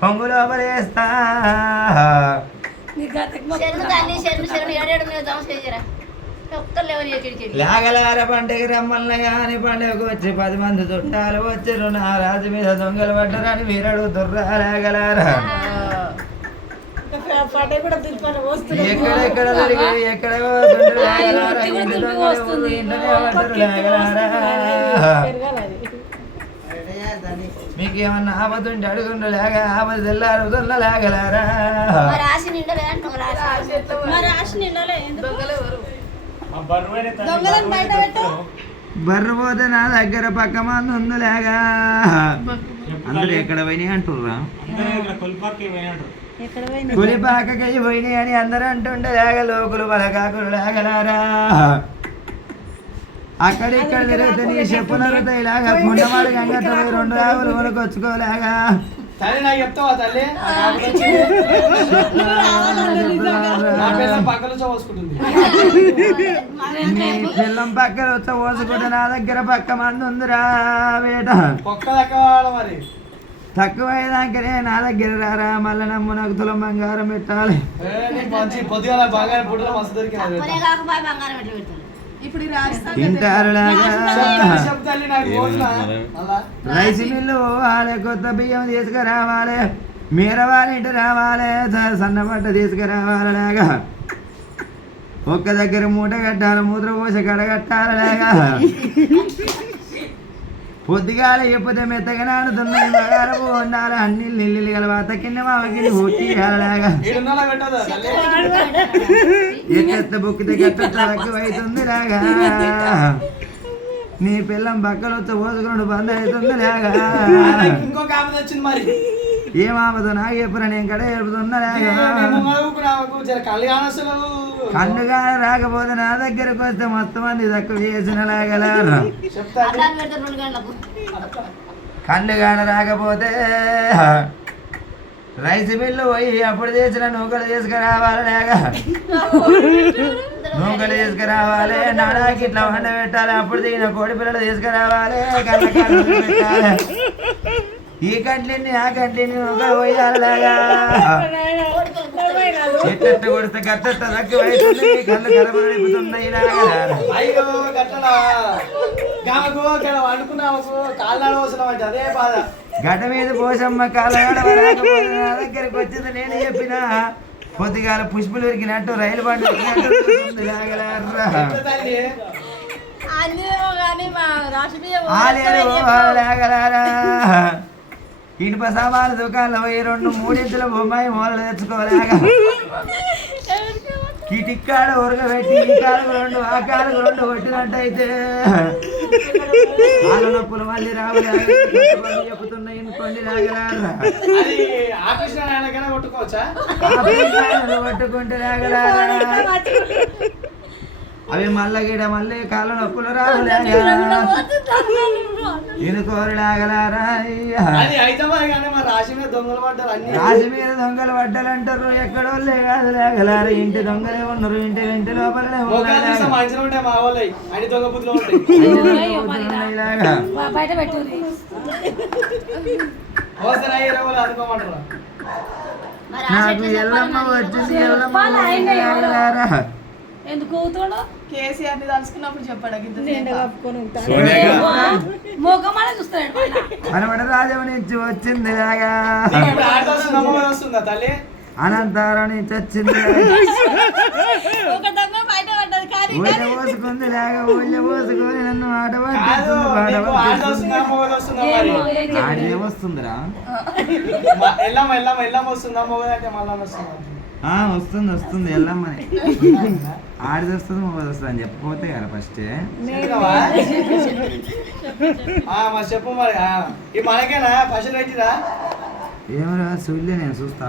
కొంగులో పడేస్తా లాగలార పండుగ రమ్మల్ని గాని పండుగకు వచ్చి 10 మంది చుట్టాలు వచ్చారు. నా రాజు మీద దొంగలు పడ్డరని మీరు అడుగుతుర్రా. లాగలారా ఎక్కడెక్కడ జరిగి ఎక్కడ మీకు ఏమన్నా ఆపతుంటే అడుగుండ్రు. లేక ఆపద తెల్లారు లాగలారా బర్రు పోతే నా దగ్గర పక్క మంది ఉంది. లేగా అందరు ఎక్కడ పోయినాయి అంటుర్రా. కులిపాకకి పోయినాయి అని అందరూ అంటుండే. లేక లోకులు బలకాకులు లేగలారా అక్కడిక్కడ తిరుగుతా నీ చెప్పులతో ఇలాగా కొండమాడు గంగతో 2 ఆవులు కొనుకొచ్చుకోలేగా నీ పిల్లం పక్కన వచ్చి పోసుకుంటే నా దగ్గర పక్క మంది ఉందిరా వేట తక్కువైనాకనే నా దగ్గర రారా. మళ్ళీ నమ్ము నాకు తులం బంగారం పెట్టాలి. రైస్ మిల్లు పోవాలి, కొత్త బియ్యం తీసుకురావాలి, మీరవాలి ఇంటి రావాలి, సన్నపట్ట తీసుకురావాలి. లేగా ఒక్క దగ్గర మూట కట్టాలి, మూత్ర పోసి కడగట్టాలి. లేగా పొద్దుగాల ఎప్పుతే మెత్తగా నాడుతున్నాయి. మగారపు ఉండాలి, అన్ని నీళ్ళు కలవాత కింద మామకి పుట్టిలాగా ఎత్త బుక్కితే గట్ట తక్కువైతుంది. లాగా నీ పిల్లం బక్కలు వచ్చి పోసుకున్నాడు బంద్ అవుతుంది. లాగా ఏమామతో నాకు ఎప్పుడు నేను కడ చెబుతున్నా. కన్నుగా రాకపోతే నా దగ్గరకు వస్తే మొత్తం మంది తక్కువ చేసిన లాగలారా. కన్నుగాన రాకపోతే రైస్ మిల్లు పోయి అప్పుడు చేసిన నూకలు తీసుకురావాలి. లేక నూకలు తీసుకురావాలి, నాడాకి ఇట్లా వండ పెట్టాలి, అప్పుడు దిగిన కోడి పిల్లలు తీసుకురావాలి, కళ్ళ పెట్టాలి. ఈ కంట్లిని ఆ కంట్లిని నూకలు పోయాలిలాగా చెట్టు కొడితే గట్ట తక్కువైతుంది. కళ్ళు కలబడిపోతున్నాయి. గడ్డ మీద పోసమ్మ కాళ్ళ దగ్గరికి వచ్చింది. నేను చెప్పిన పొద్దుగాల పుష్పులు ఉరికినట్టు రైలు బండి ఉరికినట్టు లాగలారా. ఇనుప సామాన్లు దుకాణంలో పోయి 2-3 బొమ్మాయి మూలలు తెచ్చుకోలేగా కిటిక్కాడ ఉరగబెట్టి ఈ కాలుకు 2 ఆ కాలుకు 2 కొట్టినట్టయితే కాళ్ళ నొప్పులు మళ్ళీ రావాలి చెప్పుతున్నాయి. ఇంకొండి లాగలారా పట్టుకుంటే లాగలారా అవి మళ్ళీ గిడ మళ్ళీ కాళ్ళ నొప్పులు రావులేగా ఇనుకోరు లాగలారా. రాశి మీద దొంగలు పడ్డారు అంటారు. ఎక్కడో కాదు లాగలారా. ఇంటి దొంగలే ఉన్నారు. ఇంటి లోపలనే నాకు ఎల్లమ్మ వచ్చింది. ఎల్లమ్మ ఎందుకు కేసీఆర్ ని తలుసుకున్నప్పుడు చెప్పాడు అనమాట రాజవ నుంచి వచ్చింది. లాగా అనంతరం నుంచి వచ్చింది. ఊళ్ళ పోసుకుంది. లాగా ఊళ్ళ పోసుకొని నన్ను ఆట పట్టింది. వస్తుందిరా వస్తుంది ఎల్లమ్మని. ఆడిది వస్తుంది మొబైల్ వస్తుంది అని చెప్పకపోతే కదా ఫస్ట్ చెప్పు మరి. మనకేనా పైసలు పెట్టిరా ఏమరా చూడలే నేను చూస్తా.